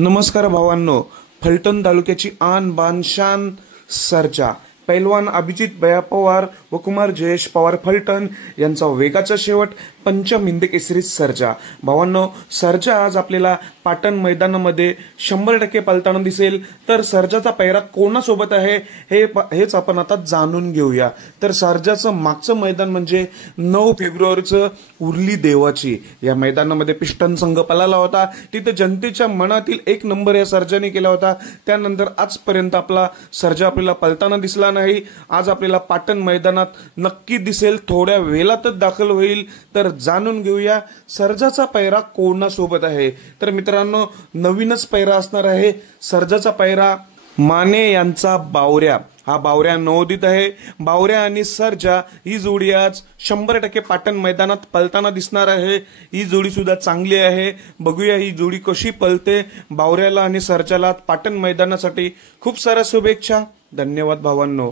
नमस्कार भावांनो, फलटण तालुक्याची आन बान शान सर्जा पैलवान अभिजित भैया पवार व कुमार जयेश पवार फलटण यांचा वेगाचा शेवट पंचम हिंद केसरी सर्जा। भावांनो, सर्जा आज आपल्याला पाटण मैदानामध्ये 100% पलताना दिसेल। तर सर्जाचा पैरा कोणासोबत आहे हेच आपण आता जाणून घेऊया। तर सर्जाचं मागचं मैदान म्हणजे 9 फेब्रुवारीचं उरली देवाची या मैदानामध्ये पिस्टन संघ पळाला होता। तिथे जनतेच्या मनातील एक नंबर या सर्जाने केला होता। त्यानंतर आजपर्यंत आपला सर्जा आपल्याला पलताना दिसला नाही। आज आपल्याला पाटण मैदानात नक्की दिसेल, थोड्या वेळातच दाखल होईल। तर जाणून घेऊया सर्जाचा पैरा कोणासोबत आहे। तर मित्रांनो, नवीनच पैरा असणार आहे। सर्जाचा पैरा माने यांचा बावऱ्या, हा बावऱ्या नवोदित आहे। बावऱ्या आणि सर्जा ही जोडी आज 100% पाटण मैदानात पलताना दिसणार आहे। ही जोडी सुद्धा चांगली आहे। बघूया ही जोडी कशी पलते। बावऱ्याला आणि सर्जाला पाटण मैदानासाठी खूप साऱ्या शुभेच्छा। धन्यवाद भावांनो।